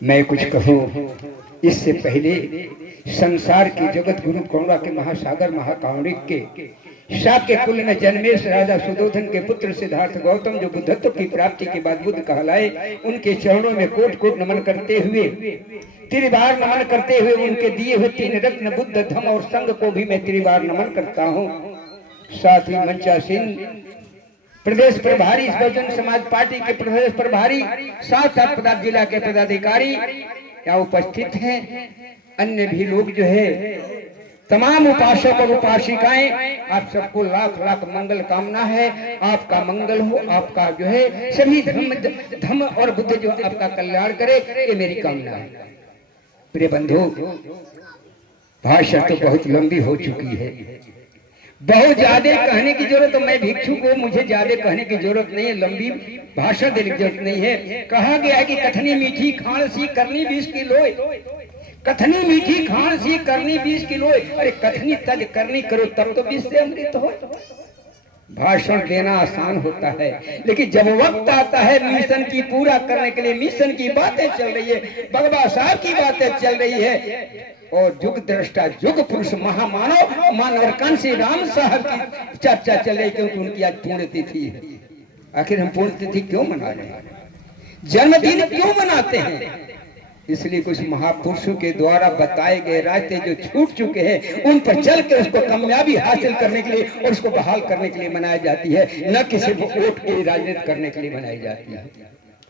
मैं कुछ कहूँ इससे पहले संसार के जगत गुरु करुणा के महासागर महाकारुणिक के शाक्य कुल में जन्मेश राजा सुदोधन के पुत्र सिद्धार्थ गौतम जो बुद्धत्व की प्राप्ति के बाद बुद्ध कहलाए, उनके चरणों में कोट कोट नमन करते हुए, त्रिबार नमन करते हुए उनके दिए हुए 3 रत्न बुद्ध धम्म और संघ को भी मैं त्रिबार नमन करता हूँ। साथ ही मंचासीन प्रदेश प्रभारी बहुजन समाज पार्टी के प्रदेश प्रभारी, साथ साथ जिला के पदाधिकारी यहाँ उपस्थित हैं, अन्य भी लोग जो है, तमाम उपासक और उपासिकाएं, आप सबको लाख लाख मंगल कामना है। आपका मंगल हो, आपका जो है सभी धर्म और बुद्ध जो आपका कल्याण करे, ये मेरी कामना है। प्रिय बंधु, भाषा तो बहुत लंबी हो चुकी है, बहुत ज्यादा कहने की जरूरत, तो मैं भिक्षु को, मुझे ज्यादा कहने की जरूरत नहीं है, लंबी भाषा देने की जरूरत नहीं है। कहा गया है कि कथनी मीठी खान सी करनी 20 किलो, कथनी मीठी खान सी करनी 20 किलो। अरे कथनी तज करनी करो तब तो 20 से अमृत हो। भाषण देना आसान होता है, लेकिन जब वक्त आता है मिशन की पूरा करने के लिए, मिशन की बातें चल रही है, बाबा साहब की बातें चल रही है, और युग दृष्टा युग पुरुष महामानव मानव कांसी राम साहब की चर्चा चल रही, क्योंकि उनकी आज पुण्यतिथि है। आखिर हम पुण्यतिथि क्यों मना रहे हैं, जन्मदिन क्यों मनाते हैं? इसलिए कुछ महापुरुषों के द्वारा बताए गए रास्ते जो छूट चुके हैं, उन पर चल के उसको कामयाबी हासिल करने के लिए और उसको बहाल करने के लिए मनाई जाती है, न कि सिर्फ वोट की राजनीति करने के लिए मनाई जाती है।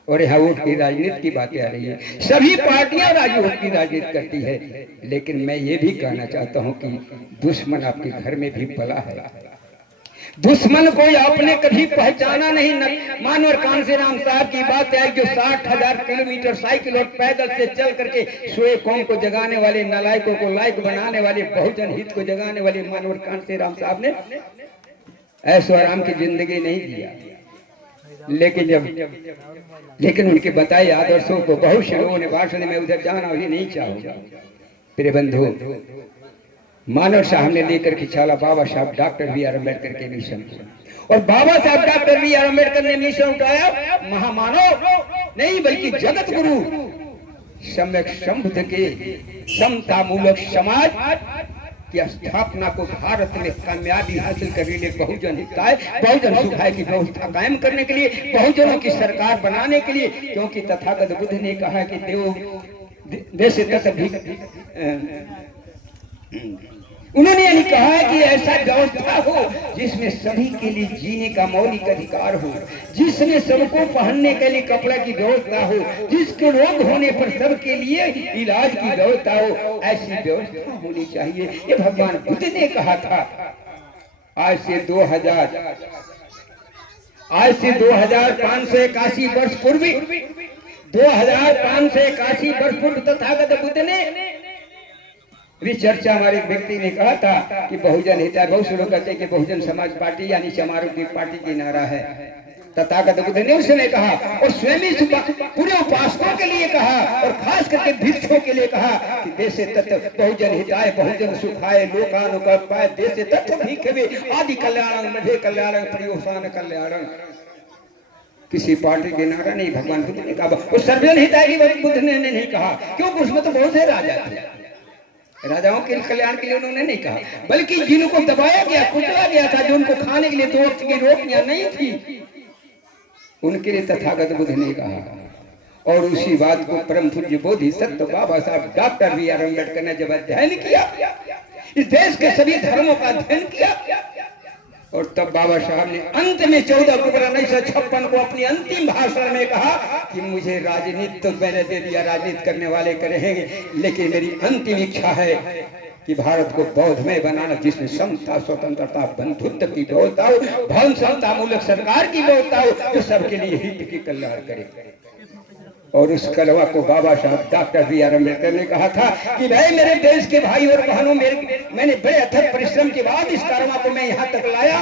और यहाँ वोट की राजनीति की बातें आ रही है, सभी पार्टियां वोट की राजनीति करती है, लेकिन मैं ये भी कहना चाहता हूँ कि दुश्मन आपके घर में भी पला है। दुश्मन को आपने कभी पहचाना नहीं। मानवर कांसीराम साहब की बात है, जो 60,000 किलोमीटर साइकिल और पैदल से चल करके सोए कौम को जगाने वाले, नालायकों को लायक बनाने वाले, बहुजन हित को जगाने वाले मानवर कांसीराम साहब ने ऐशो आराम की जिंदगी नहीं दिया, लेकिन उनके बताए आदर्शों को बहुत से लोगों ने भाषण में उधर जाना ही नहीं चाहूंगा। प्रिय बंधु, मानव साहब ने लेकर के चला बाबा साहब डॉक्टर बी आर अम्बेडकर के मिशन को, और बाबा साहब डॉक्टर बी आर अम्बेडकर ने मिशन उठाया महामानव नहीं बल्कि जगत गुरु सम्यक संबुद्ध के समता मूलक समाज की स्थापना को भारत में कामयाबी हासिल करने के लिए, बहुजन हिताय बहुजन सुखाय की व्यवस्था कायम करने के लिए, बहुजनों की सरकार बनाने के लिए, क्योंकि तथागत बुद्ध ने कहा कि देश उन्होंने यही कहा है कि ऐसा व्यवस्था हो जिसमें सभी के लिए जीने का मौलिक अधिकार हो, जिसमें सबको पहनने के लिए कपड़ा की व्यवस्था हो, जिसके रोग होने पर सबके लिए इलाज की व्यवस्था हो, ऐसी व्यवस्था होनी चाहिए। ये भगवान बुद्ध ने कहा था। आज से 2581 वर्ष पूर्व 2581 वर्ष पूर्व तथागत बुद्ध ने चर्चा हमारे व्यक्ति ने कहा था कि बहुजन हिताय, बहुत से लोग कहते हैं कि बहुजन समाज पार्टी यानी समारोह की पार्टी की नारा है। तथागत बुद्ध ने उस समय कहा, और स्वयं पूरे उपासकों के लिए कहा, और खास करके भिक्षुओं के लिए कहा कि देश तत्व बहुजन हिताय बहुजन सुखाय लोकानुकंपाय देश तत्व भिक्षवे आदि कल्याण मध्य कल्याण परियोसान कल्याण। किसी पार्टी के नारा नहीं, भगवान बुद्ध ने कहा। और सर्वजन हिताय की बुद्ध ने नहीं कहा, क्योंकि उसमें तो बहुत से राजा थे, राजाओं के कल्याण के लिए उन्होंने नहीं कहा, बल्कि जिनको दबाया गया कुचला गया था, जो उनको खाने के लिए 2 वक्त की रोटियां नहीं थी, उनके लिए तथागत बुद्ध ने कहा। और उसी बात को परम पूज्य बोधि सत्य बाबा साहब डॉक्टर बी आर अम्बेडकर ने जब अध्ययन किया, इस देश के सभी धर्मों का अध्ययन किया, और तब बाबा साहब ने अंत में 14 अक्टूबर 1956 को अपनी अंतिम भाषण में कहा कि मुझे राजनीति तो मैंने दे दिया, राजनीति करने वाले करेंगे, लेकिन मेरी अंतिम इच्छा है कि भारत को बौद्धमय बनाना, जिसमें समता स्वतंत्रता बंधुत्व की व्यवस्था हो, भवन समता मूलक सरकार की व्यवस्था हो, जो सबके लिए हित की कल्याण करे। और उस कलवा को बाबा साहब डॉक्टर बी आर अम्बेडकर ने कहा था कि भाई मेरे देश के भाई और बहनों, मैंने बड़े अथक परिश्रम के बाद इस कारवां को मैं यहाँ तक लाया।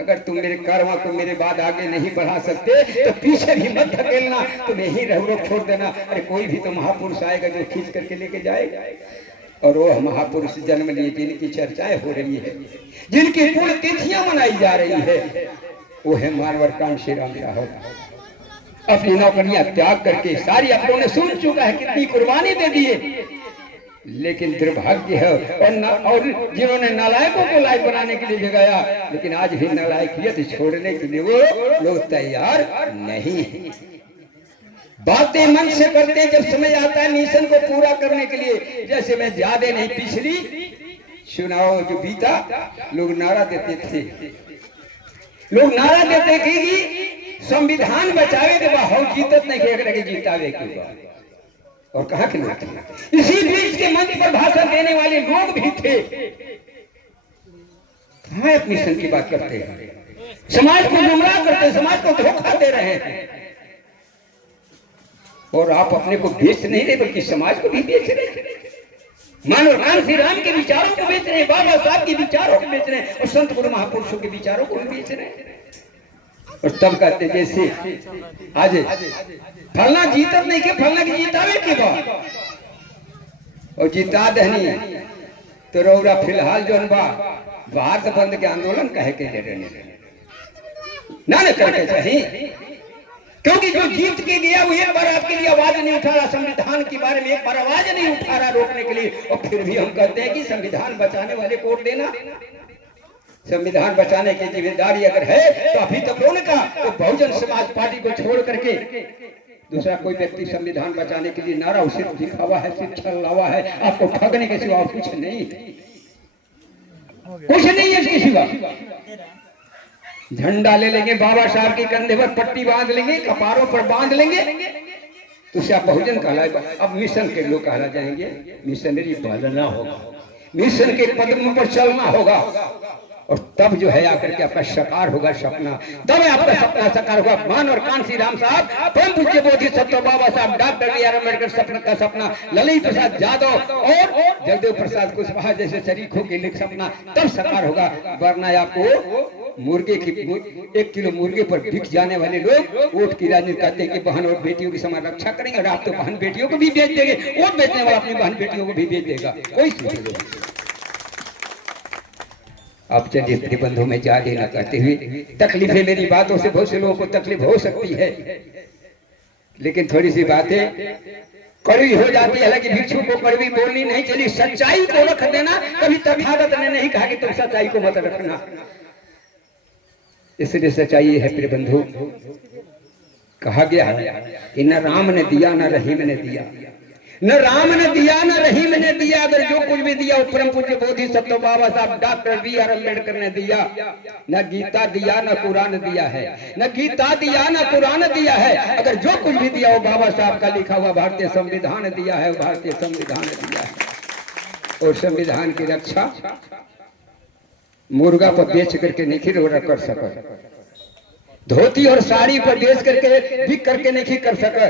अगर तुम मेरे कारवां को मेरे बाद आगे नहीं बढ़ा सकते तो पीछे भी मत धकेलना, तुम यही रोक छोड़ देना। अरे कोई भी तो महापुरुष आएगा जो खींच करके लेके जाएगा, और वो महापुरुष जन्म लिए जिनकी चर्चाएं हो रही है, जिनकी पूर्ण तिथियां मनाई जा रही है, वो है मानवर कांशीराम साहब। अपनी नौकरियां त्याग करके सारी अपनों ने सुन चुका है, कितनी कुर्बानी दे दिए, लेकिन दुर्भाग्य है और जिन्होंने नालायकों को लायक बनाने के लिए जगाया, लेकिन आज भी नालायकियत छोड़ने के लिए वो लोग तैयार नहीं है। बातें मन से करते हैं, जब समय आता है मिशन को पूरा करने के लिए। जैसे मैं ज्यादा नहीं, पिछली चुनाव जो बीता, लोग नारा देते थे, लोग नारा देते कि संविधान बचावे के बाद जीतत नहीं के जीतावे के बाद, और कहा के लोग थे। इसी बीच के मंच पर भाषण देने वाले लोग भी थे। कहां अपनी सन की बात करते हैं, समाज को गुमराह करते, समाज को धोखा दे रहे हैं, और आप अपने को बेच नहीं रहे बल्कि समाज को भी बेच रहे हैं। मानव कांसी राम के विचारों को बेच रहे हैं, बाबा साहब के विचारों को बेच रहे हैं, और संत गुरु महापुरुषों के विचारों को भी बेच रहे हैं। और तब कहते जैसे आज फलना जीतत नहीं के, फलना की जीतावे के बाद और जीता दहनी तो रौरा फिलहाल जो भारत बंद के आंदोलन कहे के ना करके चाहिए, क्योंकि जो जीत के गया वो एक बार आपके लिए आवाज नहीं उठा रहा, संविधान के बारे में एक बार आवाज नहीं उठा रहा रोकने के लिए, और फिर भी हम कहते हैं कि संविधान बचाने वाले को वोट देना। संविधान बचाने की जिम्मेदारी अगर है तो अभी तक उनका तो बहुजन समाज पार्टी को छोड़ करके दूसरा कोई व्यक्ति संविधान बचाने के लिए नारा सिर्फ दिखावा है, सिर्फ छलावा है, आपको ठगने के सिवा कुछ नहीं, कुछ नहीं है इसके सिवा। झंडा ले लेंगे, बाबा साहब के कंधे पर पट्टी बांध लेंगे, कपारों पर बांध लेंगे, तो उसे आप बहुजन कहलाए। अब मिशन के लोग कहला जाएंगे, मिशनरी बनना होगा, मिशन के कदमों पर चलना होगा, और तब जो है आकर के आपका साकार होगा सपना, तब आपका सपना साकार होगा। मान और कांसी राम साहब, परम पूज्य बोधिसत्व बाबा साहब, डॉक्टर बी आर अम्बेडकर सपना का सपना, ललित प्रसाद यादव और जगदेव प्रसाद कुशवाहा जैसे शरीकों के लिए सपना तब साकार होगा, वरना आपको मुर्गे की 1 किलो मुर्गे पर बिक जाने वाले लोग वोट की राजनीति करते हैं कि बहन और बेटियों की समान रक्षा करेंगे, और आप तो बहन बेटियों को भी बेच देंगे, वोट बेचने वाला अपनी बहन बेटियों को भी बेच देगा, कोई सोच। अब चलिए प्रिय बंधु में ज्यादा न करते हुए, तकलीफें मेरी बातों से बहुत से लोगों को तकलीफ हो सकती है, लेकिन थोड़ी सी बातें कड़वी हो जाती है। हालांकि भिक्षु को कड़वी बोलनी नहीं चली, सच्चाई को रख देना। कभी तथागत ने नहीं कहा कि तुम सच्चाई को मत रखना, इसलिए सच्चाई है प्रिय बंधु। कहा गया है कि न राम ने दिया न रहीम ने दिया, न राम ने दिया न रहीम ने दिया, अगर जो कुछ भी दिया वो परम पूज्य बोधिसत्व बाबा साहब डॉक्टर बी आर अम्बेडकर ने दिया। न गीता दिया न कुरान दिया है, न गीता दिया न कुरान दिया है, अगर जो कुछ भी दिया वो बाबा साहब का लिखा हुआ भारतीय संविधान दिया है, भारतीय संविधान दिया है। और संविधान की रक्षा मुर्गा पर बेच करके नहीं कर सका, धोती और साड़ी पर बेच करके बिक करके नहीं कर सका,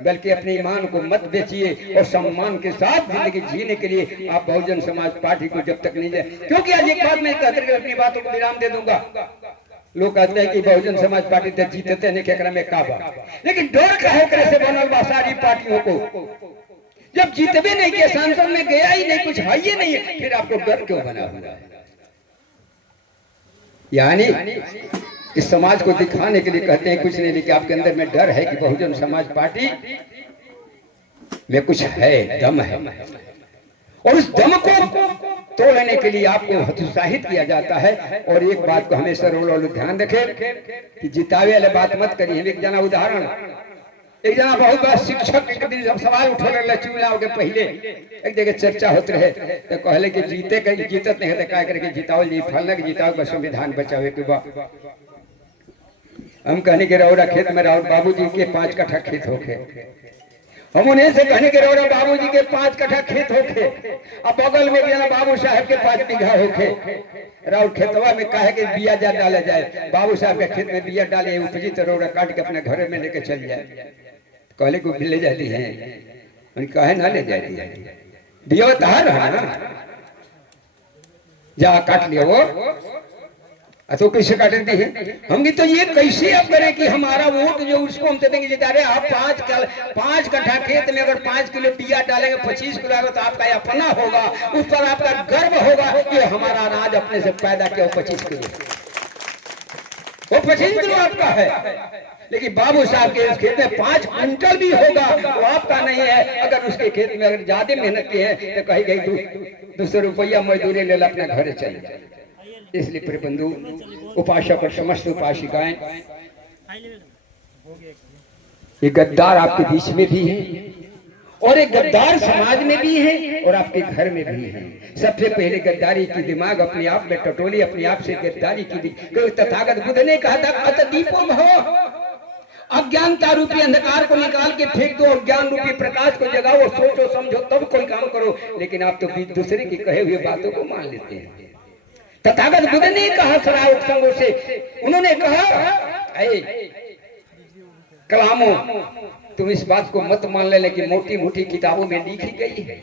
बल्कि अपने ईमान को मत बेचिए और सम्मान के साथ जिंदगी जीने के लिए आप बहुजन समाज पार्टी को जब तक नहीं जाए। क्योंकि आज एक बात मैं कहकर अपनी बातों को विराम दे दूंगा। लोग कहते हैं कि बहुजन समाज पार्टी तो जीतते नहीं केकरा में काबा, लेकिन डर का होकर से बनल बा सारी पार्टियों को, जब जीतबे नहीं किया, सांसद में गया ही नहीं, कुछ है ही नहीं, फिर आपको डर क्यों बना हुआ है? यानी इस समाज को दिखाने के लिए कहते हैं कुछ नहीं, लेकिन आपके अंदर में डर है कि बहुजन समाज पार्टी में कुछ है, दम है, और उस दम को तोड़ने के लिए आपको हतोत्साहित किया जाता है। और एक बात को हमेशा लोग ध्यान रखें कि जितावे वाले बात मत करिए। एक जना उदाहरण, एक जना बहुत बड़ा शिक्षक एक दिन जब सवाल उठो रहे चुनाव के पहले, एक जगह चर्चा होते रहे तो कहले कि जीते कहीं जीतत नहीं है, क्या करके जिताओ जी, फलना के जिताओ का संविधान बचावे के बाद। हम कहने के रौरा खेत में राउर बाबूजी के 5 कट्ठा खेत होके, हम उन्हें से कहने के रौरा बाबूजी के 5 कट्ठा खेत होके, अब बगल में जना बाबू साहब के 5 बीघा होके, राउर खेतवा में काहे के बिया जा डाला जाए, बाबू साहब के खेत में बिया डाले उपजी तो रौरा काट के अपने घर में लेके चल जाए। कहले को ले जाती है, कहे ना ले जाती है, बिया तहार है ना, जा काट लिया वो, तो कैसे काटती है? हम तो ये कैसे अब करें कि हमारा वोट जो उसको हम देंगे, अरे आप 5 कट्ठा खेत में अगर 5 किलो बिया डालेंगे, 25 किलो आएगा तो आपका अपना होगा, उस पर आपका गर्व होगा कि हमारा अनाज अपने से पैदा किया 25 किलो, वो 25 किलो आपका है। लेकिन बाबू साहब के खेत में 5 क्विंटल भी होगा वो आपका नहीं है। अगर उसके खेत में अगर ज्यादा मेहनत की है तो कही गई 200 रुपया मजदूरी ले ला, अपना घर चले जाए। इसलिए प्रिय बंधु, उपासक और समस्त उपासिकाएं, ये गद्दार आपके बीच में भी है और एक गद्दार समाज में भी है और आपके घर में भी है। सबसे पहले गद्दारी की दिमाग अपने आप में टटोली, अपने आप से गद्दारी की। तथागत बुद्ध ने कहा था अत दीपो भव, अज्ञानता रूपी अंधकार को निकाल के फेंक दो और ज्ञान रूपी प्रकाश को जगाओ और सोचो समझो तब कोई काम करो। लेकिन आप तो दूसरे की कहे हुए बातों को मान लेते हैं। तथागत बुद्ध ने कहा सराय संगों से, उन्होंने कहा कलामो तुम इस बात को मत मान लेना कि मोटी मोटी किताबों में लिखी गई है।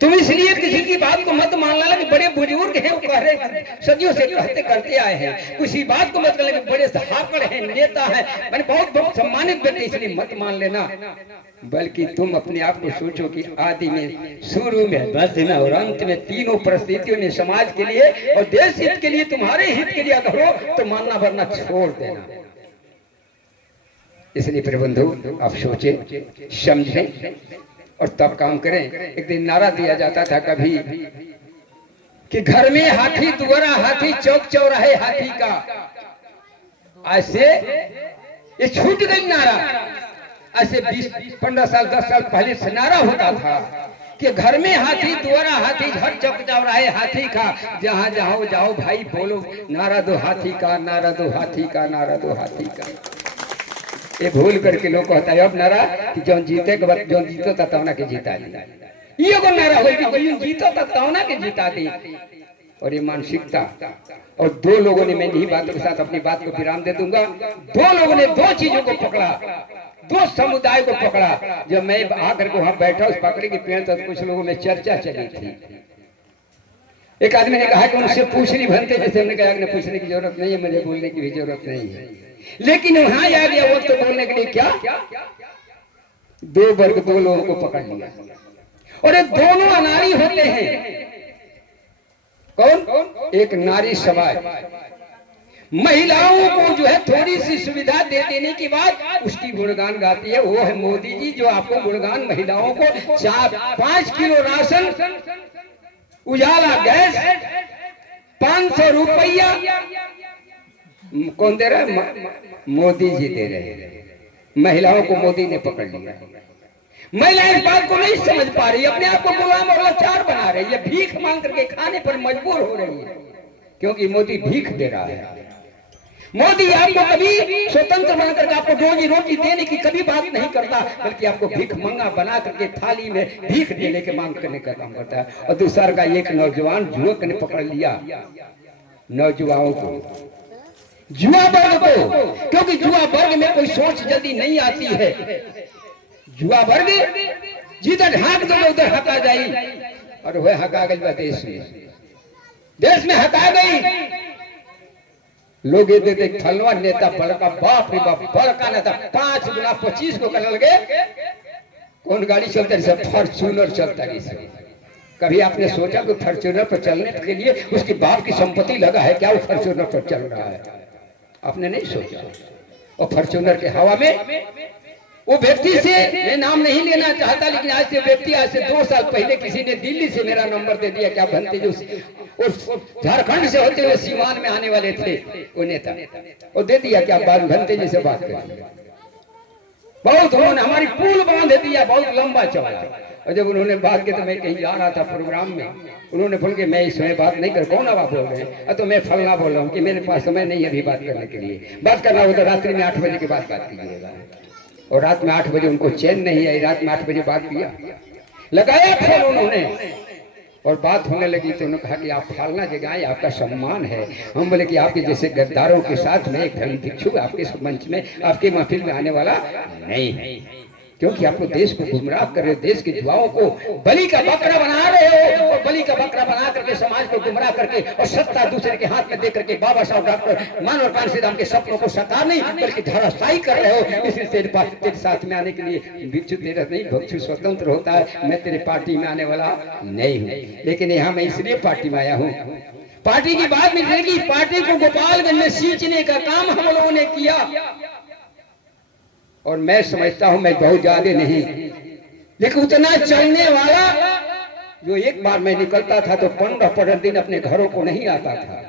तुम इसलिए किसी की बात को मत मान लेना कि बड़े बुजुर्ग हैं, वो कह रहे सदियों से कहते करते आए हैं। किसी बात को मत कर लेना कि बड़े सहाकड़ हैं, नेता है, मैंने बहुत बहुत सम्मानित व्यक्ति, इसलिए मत मान लेना। बल्कि तुम अपने आप को सोचो कि आदि में, शुरू में, मध्य में और अंत में तीनों परिस्थितियों में समाज के लिए और देश हित के लिए, तुम्हारे हित के लिए अगर हो तो मानना वरना छोड़ देना। इसलिए प्रबंधु आप सोचें, समझें और तब काम करें। एक दिन नारा दिया जाता था कभी कि घर में हाथी दुआरा हाथी, चौक चौराहे हाथी का। आज से ये छूट गई नारा। ऐसे 20-15 साल 10 साल पहले से नारा होता था कि घर में हाथी दुआरा हाथी, हर चौक चौराहे हाथी का। जहां जहां जाओ भाई बोलो नारा दो हाथी का, नारा दो हाथी का, नारा दो हाथी का। ये भूल करके लोग कहता है अब नारा कि जो जीते के बाद जो जीतो तौना के जीता दी। ये को नारा हो कि जीतो तौना के जीता दी। और ये मानसिकता, और दो लोगों ने, मैं इन्हीं बातों के साथ अपनी बात को विराम दे दूंगा, दो लोगों ने दो चीजों को पकड़ा, दो समुदाय को पकड़ा। जब मैं आकर के वहां बैठा उस पकड़े के पेड़ तक कुछ लोगों में चर्चा चली थी। एक आदमी ने कहा कि उनसे पूछनी बनते, जैसे हमने कहा कि पूछने की जरूरत नहीं है, मुझे बोलने की भी जरूरत नहीं है। लेकिन वहां आ गया वक्त तो बोलने के लिए क्या, दो वर्ग दो लोगों को पकड़ लिया और ये दोनों अनारी होते हैं। कौन? एक नारी समाज महिलाओं को जो है थोड़ी सी सुविधा दे देने के बाद उसकी गुणगान गाती है। वो है मोदी जी, जो आपको गुणगान महिलाओं को 5 किलो राशन, उजाला गैस, 500 रुपया कौन दे रहा है? मोदी जी दे रहे हैं। महिलाओं को मोदी ने पकड़ लिया। महिलाएं इस बात को नहीं समझ पा रही, अपने आप को गुलाम और लाचार बना रही है, भीख मांग करके खाने पर मजबूर हो रही है, क्योंकि मोदी भीख दे रहा है। मोदी आपको कभी स्वतंत्र बनकर आपको रोजी रोटी देने की कभी बात नहीं करता, बल्कि आपको भीख मंगा बना करके थाली में भीख देने के मांग करने का काम करता है। और दूसरा का एक नौजवान युवक ने पकड़ लिया नौजवानों को, जुआ वर्ग को, क्योंकि जुआ वर्ग में कोई सोच जल्दी नहीं आती है। जुआ वर्ग जिधर हाँक दो उधर हका जाई, और वह हका गई देश में हका गई। लोग ये फलवा नेता बड़का, बाप रे बाप, बड़का नेता 5 गुना 25 को करने लगे। कौन गाड़ी चलता है? सब फॉर्च्यूनर चलता है। कभी आपने सोचा कि फॉर्च्यूनर पर चलने के लिए उसके बाप की संपत्ति लगा है क्या? वो फॉर्च्यूनर पर चल रहा है, आपने नहीं सोचा। और फॉर्च्यूनर के हवा में वो व्यक्ति से मैं नाम नहीं लेना चाहता, लेकिन आज से व्यक्ति, आज से 2 साल पहले किसी ने दिल्ली से मेरा नंबर दे दिया, क्या भंते जो झारखंड से होते हुए सीमान में आने वाले थे वो नेता, वो दे दिया क्या बात भंते जी से बात करें। बहुत उन्होंने हमारी पुल बांध दिया, बहुत लंबा चौड़ा। और जब उन्होंने बात की तो मैं कहीं जा रहा था प्रोग्राम में, उन्होंने बोल के मैं इसमें बात नहीं कर, कौन आप बोल रहे हैं? तो मैं फलना बोल रहा हूँ कि मेरे पास समय नहीं है अभी बात करने के लिए। बात करना हो तो रात्रि में 8 बजे के बाद बात कीजिएगा। और रात में 8 बजे उनको चैन नहीं आई, रात में 8 बजे बात किया, लगाया फोन उन्होंने, और बात होने लगी तो उन्होंने कहा कि आप फालना जगह आपका सम्मान है। हम बोले कि आपके जैसे गद्दारों के साथ में एक भिक्षु आपके मंच में, आपके महफिल में आने वाला नहीं है, क्योंकि आपको देश को गुमराह कर रहे हो, देश के युवाओं को बलि का बकरा बना रहे हो, और बलि का बकरा बना करके समाज को गुमराह करके और सत्ता दूसरे के हाथ में दे करके बाबा साहब डॉक्टर मानव कांशीराम के सपनों को साकार नहीं बल्कि धराशायी कर रहे हो। इसलिए तेरे साथ में आने के लिए भिक्षु तेरा नहीं, भिक्षु स्वतंत्र होता है। मैं तेरे पार्टी में आने वाला नहीं हूँ, लेकिन यहाँ मैं इसलिए पार्टी में आया हूँ। पार्टी की बात मिल रही, पार्टी को गोपालगंज में सींचने का काम हम लोगों ने किया। और मैं समझता हूं मैं बहुत ज्यादा नहीं, लेकिन उतना चलने वाला जो एक बार मैं निकलता था तो 15 दिन अपने घरों को नहीं आता था।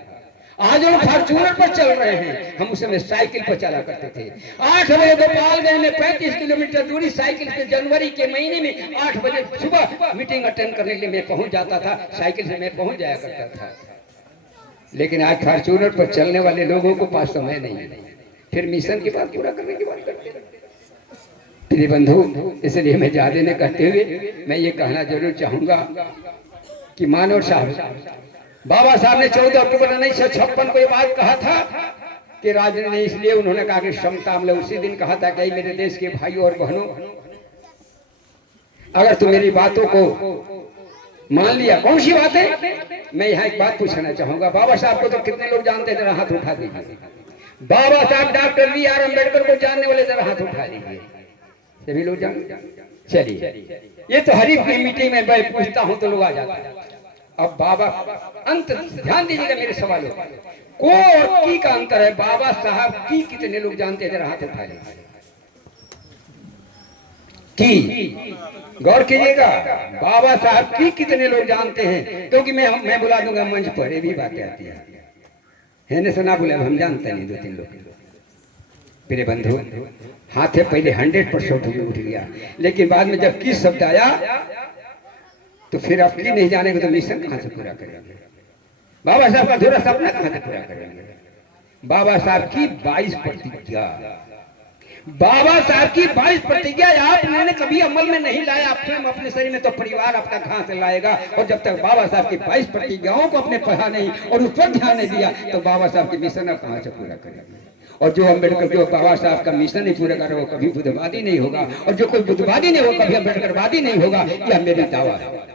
आज हम फॉर्च्यूनर पर चल रहे हैं, हम उस समय साइकिल पर चला करते थे। 8 बजे गोपालगंज में 35 किलोमीटर दूरी साइकिल से जनवरी के महीने में 8 बजे सुबह मीटिंग अटेंड करने के लिए मैं पहुंच जाता था, साइकिल से मैं पहुंच जाया करता था। लेकिन आज फॉर्च्यूनर पर चलने वाले लोगों को पास समय नहीं है, फिर मिशन की बात पूरा करने की बात करते हैं। प्रिय बंधु, इसलिए मैं ज्यादा न कहते हुए मैं ये कहना जरूर चाहूंगा कि मानव साहब, बाबा साहब ने 14 अक्टूबर 1956 को ये बात कहा था कि राजनीति, इसलिए उन्होंने कहा कि समता, हमने उसी दिन कहा था कि मेरे देश के भाइयों और बहनों, अगर तुम मेरी बातों को मान लिया। कौन सी बात है? मैं यहाँ एक बात पूछना चाहूंगा। बाबा साहब को तो कितने लोग जानते हैं? जरा हाथ उठा दीजिए। बाबा साहब डॉक्टर B.R. अम्बेडकर को जानने वाले जरा हाथ उठा दीजिए। सभी लोग जान? चलिए, ये तो हरीफ की मीटिंग में मैं पूछता हूं तो लोग आ जाते हैं। अब बाबा, अंत ध्यान दीजिएगा मेरे सवालों को और की का अंतर है। बाबा साहब की कितने लोग जानते हैं? जरा हाथ उठा लीजिए। की गौर कीजिएगा, बाबा साहब की कितने लोग जानते हैं? क्योंकि मैं बुला दूंगा मंच पर, ये भी बातें आती है ना, सुना बुला, हम जानते नहीं 2-3 लोग। मेरे बंधु, हाथ है पहले 100% उठ गया, लेकिन बाद में जब की शब्द आया तो फिर आप की नहीं जानेंगे तो मिशन कहां से पूरा करेंगे? बाबा साहब का अधूरा सपना कहां से पूरा करेंगे? बाबा साहब की 22 प्रतिज्ञा, बाबा साहब की 22 प्रतिज्ञा आपने कभी अमल में नहीं लाया। आप स्वयं अपने शरीर में तो परिवार आपका कहां से लाएगा? और जब तक बाबा साहब की 22 प्रतिज्ञाओं को अपने पढ़ा नहीं और उस पर ध्यान नहीं दिया तो बाबा साहब के मिशन आप कहां से पूरा करेंगे? और जो अम्बेडकर, जो बाबा साहब का मिशन नहीं पूरा करे वो कभी बुद्धवादी नहीं होगा, और जो कोई बुद्धवादी नहीं होगा कभी अम्बेडकरवादी नहीं होगा। यह मेरी दावा है।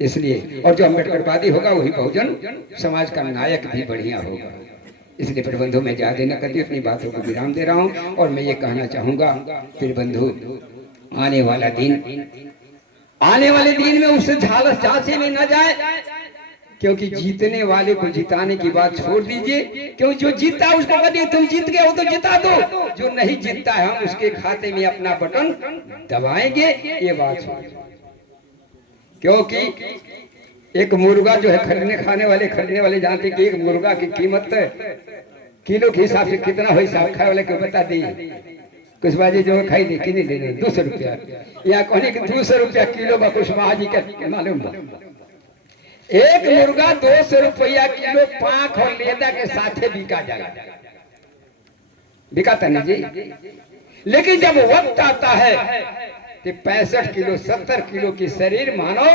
इसलिए, और जो अम्बेडकरवादी होगा वही बहुजन समाज का नायक भी बढ़िया होगा। इसलिए फिर बंधु, मैं ज्यादा न करती अपनी बातों को विराम दे रहा हूं और मैं ये कहना चाहूंगा, फिर बंधु, आने वाले दिन में उस झांसे में न जाए, क्योंकि जीतने वाले को जिताने की बात छोड़ दीजिए। क्यों? जो जीता उसको कहते तुम जीत गए हो तो जिता दो, जो नहीं जीतता है हम उसके खाते में अपना बटन दबाएंगे, ये बात छोड़। क्योंकि एक मुर्गा जो है खरीदने वाले जानते कि एक मुर्गा की कीमत किलो के हिसाब से कितना हो, हिसाब खाने वाले को बता दी। कुछ बाजी जो खाई दी कि नहीं लेने 200 रुपया, या कहने की 200 रुपया किलो बा कुशवाहा जी का मालूम। एक मुर्गा 200 रुपया किलो पांख और लेदा के साथे बिका जाएगा, बिकाता नहीं जी। लेकिन जब वक्त आता है कि 65 किलो 70 किलो की शरीर मानो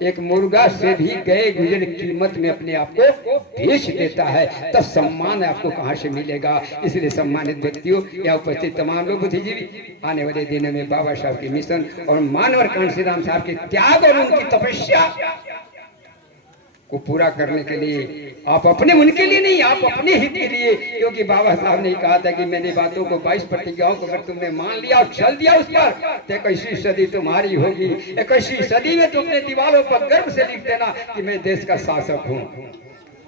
एक मुर्गा से भी गए गुजर कीमत में अपने आप को बेच देता है, तब सम्मान आपको कहां से मिलेगा? इसलिए सम्मानित व्यक्तियों, या उपस्थित तमाम लोग बुद्धिजीवी, आने वाले दिनों में बाबा साहब के मिशन और मानवर कांशीराम साहब के त्याग और उनकी तपस्या को पूरा करने के लिए आप अपने, उनके लिए नहीं, आप अपने हित के लिए, क्योंकि बाबा साहब ने कहा था कि मेरी बातों को 22 प्रतिज्ञाओं को अगर तुमने मान लिया और चल दिया उस पर, तो 21वीं सदी तुम्हारी होगी। 21वीं सदी में तुमने दीवारों पर गर्व से लिख देना कि मैं देश का शासक हूँ।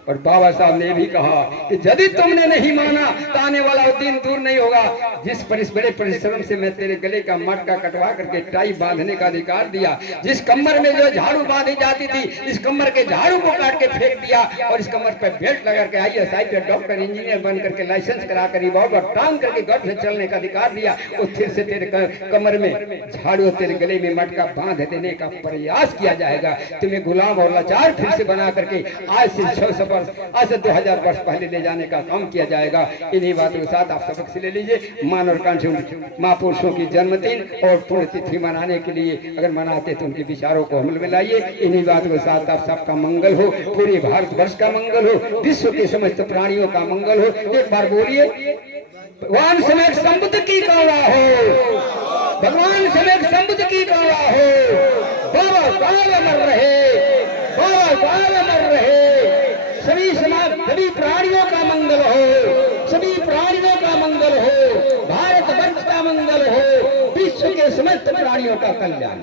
और बाबा साहब ने भी कहा कि यदि तुमने नहीं माना तो आने वाला दिन दूर नहीं होगा, जिस बड़े परिश्रम से मैं तेरे गले का मटका कटवा करके टाई बांधने का अधिकार दिया, जिस कमर में जो झाड़ू बांधी जाती थी, इस कमर के झाड़ू को काट के फेंक दिया और इस कमर पर बेल्ट लगा के IAS IPS डॉक्टर इंजीनियर बन करके लाइसेंस करा कर रिवॉल्वर टांग करके गर्भ से चलने का अधिकार दिया, वो फिर से तेरे कमर में झाड़ू, तेरे गले में मटका बांध देने का प्रयास किया जाएगा। तुम्हें गुलाम और लाचार फिर से बना करके आज से आज से 2000 वर्ष पहले ले जाने का काम किया जाएगा। इन्हीं बातों के साथ आप सबक से ले लीजिए। मानव कांशी महापुरुषों की जन्मदिन और पुण्यतिथि मनाने के लिए अगर मनाते तो उनके विचारों को अमल में लाइए। इन्हीं बातों के साथ आप सबका मंगल हो, पूरे भारतवर्ष का मंगल हो, विश्व के समस्त प्राणियों का मंगल हो। एक बार बोलिए, भगवान समेत संबुद्ध की कामना हो, भगवान समेत संबुद्ध की कामना हो। बाबा साहब अमर रहे, बाबा साहब अमर रहे। सभी समाज, सभी प्राणियों का मंगल हो, सभी प्राणियों का मंगल हो, भारत वर्ष का मंगल हो, विश्व के समस्त प्राणियों का कल्याण।